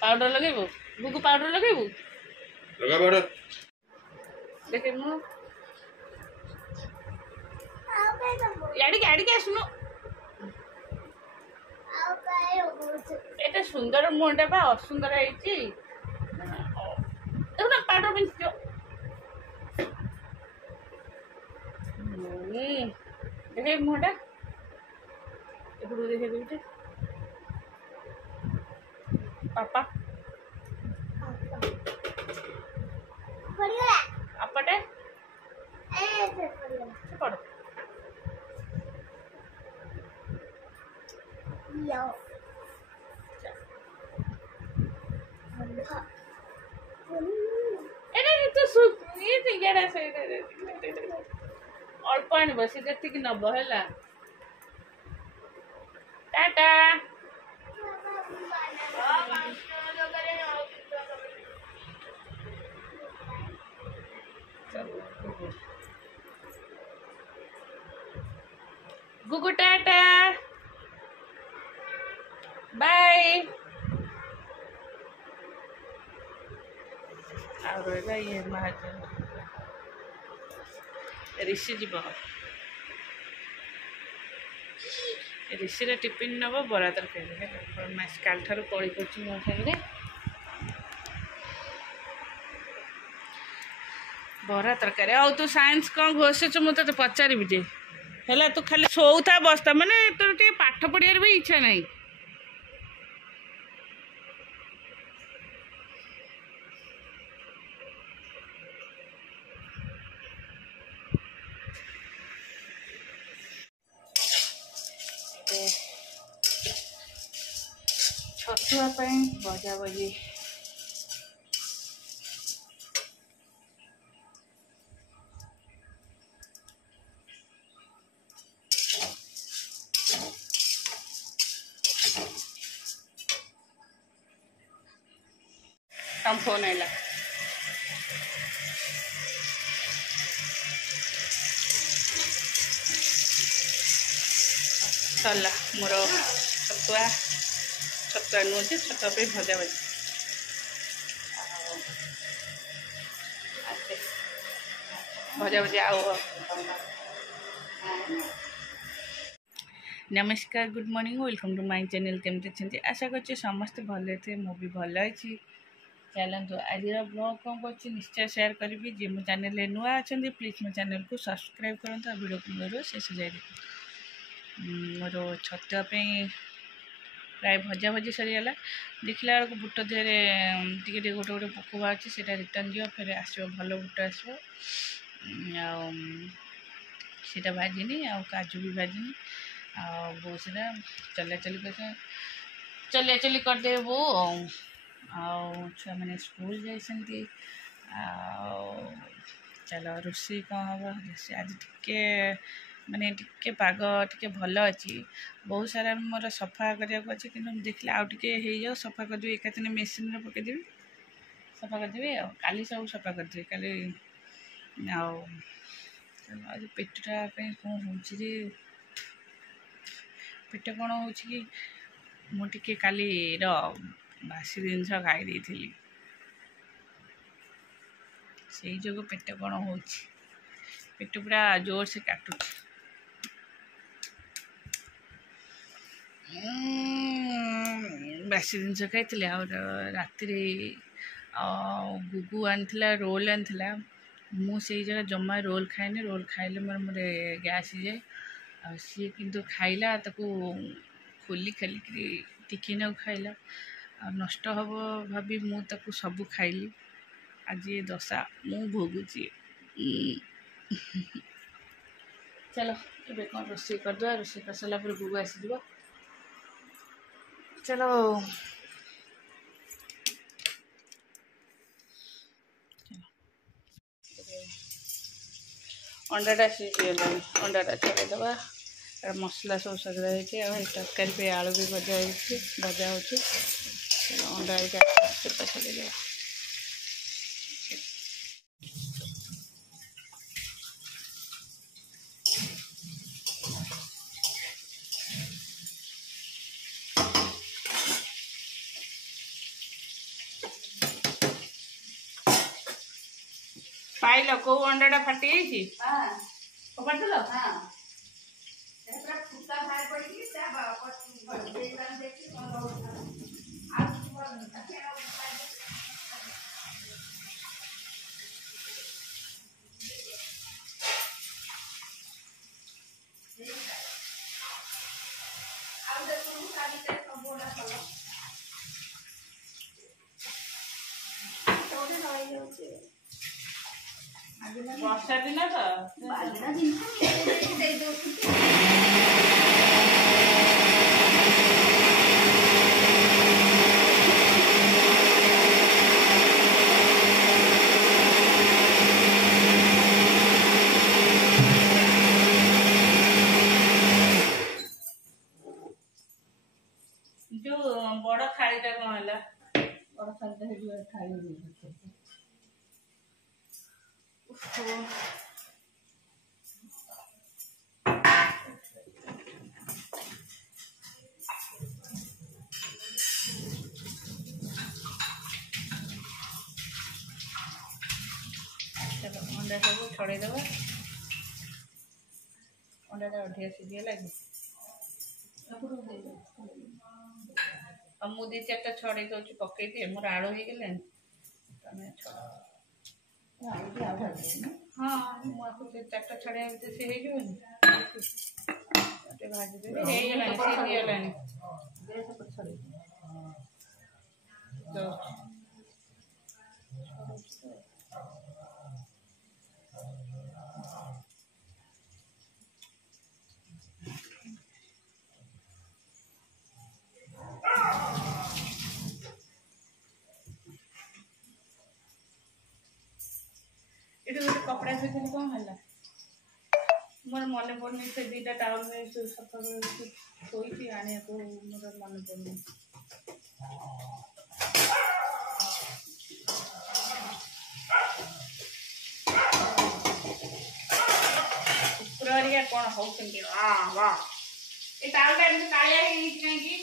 powder लगेबो गुगु powder लगेबो लगा powder देखे मु याडी के सुनो एटा सुंदर मुंडा बा असुंदर ହେଇଛି देखो ना पाउडर पिन जो देखे मुंडा एपडू देखे बेटे पापा अपटे पड़ अल्प आने बस जी नब है टाटा गुगु टाटा बाय ये महाजन ऋषि जीव ऋषि टिफिन नब बरा तरकारी काल ठार कली कर मो सामने बरा तरकारी आ तू साइंस कौन घोषुच मुझे तो पचारि है तू खाली शोता बसता माने तोर टे पाठ पढ़ियार भी इच्छा नहीं छतुआ भजा भजी तम फोन है सरला मोर छतुआ छतुआ नुहे छतुआ पे भजा भजी भजा भजी नमस्कार good morning welcome to my channel केमती अच्छे आशा कर समस्ते भले थे मु भी भल अच्छी चलतु आज ब्लॉग कौन कर निश्चय शेयर करी जी मो चैनल नुआ अच्छा प्लीज मो चैनल को सब्सक्राइब करूँ वीडियो को मेरे शेष जाए मोर छतुआ प्राय भजा भजी सरीगला देखला बेलू बुट देहरे टे गोटे गोटे पोक बाहर से रिटर्न दियो फिर आसो भल बुट आसो आटा भाजिनी आ काजू भी भाजिनी आ बहुत सारा चला चली करदे बो छुआ मैंने स्कूल जाइए चलो रोषे कौन हम रोषे आज टे माने टिके पाग टिके भल अच्छी बहुत सारा मोर सफा करने अच्छे कि देखले आउ टे हो जाओ सफा करदेवी एक दिन मेसीन पकईदेवी सफा करदेवी काली सब सफा करदेवी काली आज पेटा कौन हो पेट कौन हो मुझे काली बासी जिनस खाई से जो पेट कौन हो पेट पूरा जोर से काटु बासी जिनस खाई राति गुगु आनी रोल आनी मुझे जगह जमा रोल खाएनि रोल खाइले मोर गैस हो जाए आ सी किंतु खाइला ताको खोली खाली टिके न खाइला नष्ट हम भाभी मुझे सबू खाइली आज ये दशा मु भोगुची चलो ये कौन रोषे करदे रोषे कर सारा गुगु आसीज चलो अंडाटा सीझीगला अंडाटा छड़ेदबा मसला सब सगड़ा है तरकारी पे आलू भी भजा हो अंडा चेपा छड़ेदबा पाइल को अंडाटा फाटी जाइए कपाड़ देल वर्षा दिन जो बड़ खाड़ीटा कौन है बड़ खाड़ीटा खाई चलो अंडा सब छड़े दबा अंडाटा अधिक सीझी लगे मु दी चार्टा छड़े दौर पकई दिए मोर आड़ हो गलानी तमें हाँ मुझे चार्टा छड़िया भितर सी भाजी कपड़ा से कौन है मोर मन पड़नी से दीटा टाउन में सफा थोड़ी आने को मोर मन पड़नी शुक्रवार कौन हो वाह ये टाउन एमती कालिया कहीं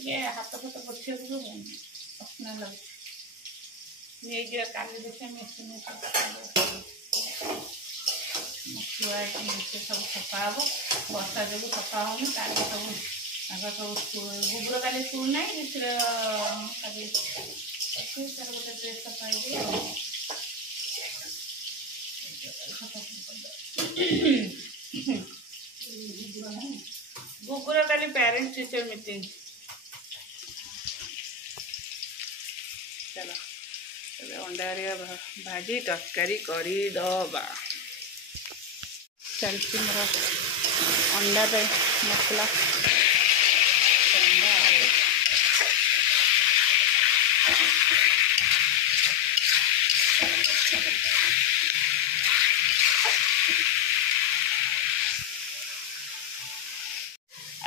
ये हाथ फात पोछे अपना लगे काली देखिए मेसीन सब सफा हम वर्षा जो सफा होनी काली सब आगे सब गोबर काली स्कूल ना गोटे ड्रेस सफा गोबर काली पेरेंट्स टीचर मीटिंग चलो अंडा भाजी तरकारी करदबा चलती मोर अंडा पे मसला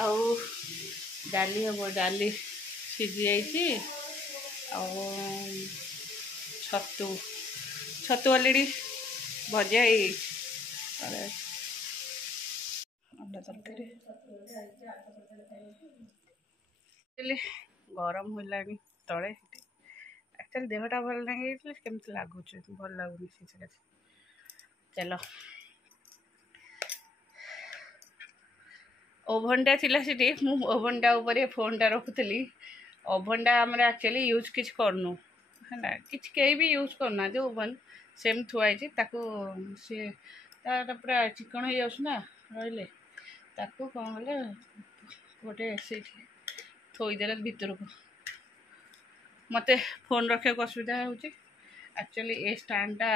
आउ डाली हम डाली सीझी जाइए छतु छतु अलरेडी भजा अंडा तरकारी गरम होला तले एक्चुअली देहटा भल लगे केमती लगुच भल लगुनि चलो ओभनटा थिला सीटी मु ओभनटा ऊपर फोनटा रखुली ओभनटा आमर एक्चुअली यूज किछ करनु है किछ कहीं भी यूज करना ओभन सेम थुआई सी पूरा चिकन हो जाऊँ रही कौन कले गोटे से थोईदे भीतर को मत फोन रखा असुविधा होक्चुअली ये स्टैंडटा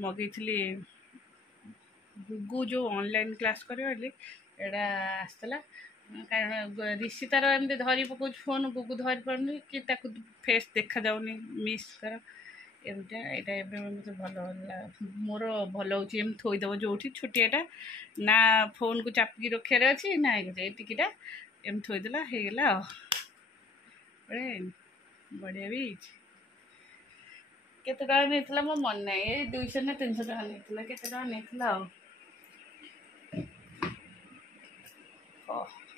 मगई गुगु जो ऑनलाइन क्लास करी एटा आसला कारण ऋषि तार एमती धरी पकाऊ फोन गुगु धरी पारनी कि फेस देखा जाऊनी मिस कर एमती यहाँ मत भल मोर भल हो थोईदेव जो छोटियाटा ना फोन को चापिकी रखार अच्छी ना ये टिकीटा एम थोईदेला होगला बढ़िया भी केते टका नहीं मो मन ना 200 ना 300 टका नहीं केते टका नहीं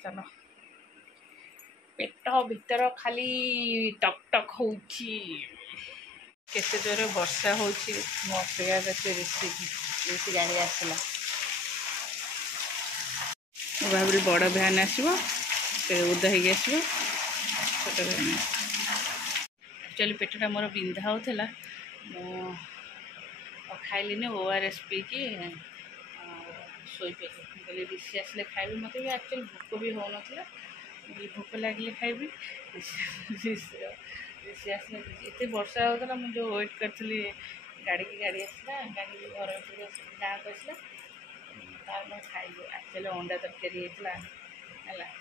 चलो पेट भीतर खाली टक टक होउची केते जोरे वर्षा होउची मो अपेक्षा करते रेसिपी गाड़ी आसला भाभी बड़ भ्यान आसो उदा हो छोट भ्यान एक्चुअली पेटटा मोर बिंधा होता खाइलिनी ORS पीकी शोई पड़ी ऋषि आसले खाइबी मत भी एक्चुअली भोक भी हो ना भोक लगे खाइबी ऋषि आसले एत वर्षा होता मुझे वेट करी गाड़ी की गाड़ी आसला गाड़ी घर गाँव को आसला तार मैं खाइलु एक्चुअली अंडा तरकारी होता है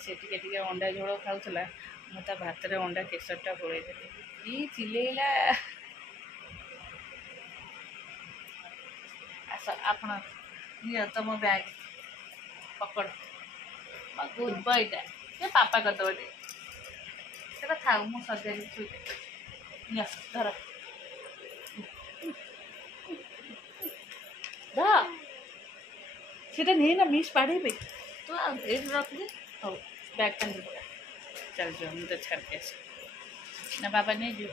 से टे अंडा झोल खाऊला मुझे भात में अंडा केसरटा गोलैदेली कि चिल्ला आस आप तुम बैग पकड़ गुड बॉयटा ये पापा करदे से था मुझे सजाई छुई धर सीटा नहीं ना मिस पाड़े तो ये रख दे हो बैग कांदी पड़ा चल जाओ मुझे छाड़ के ना बाबा नहीं जो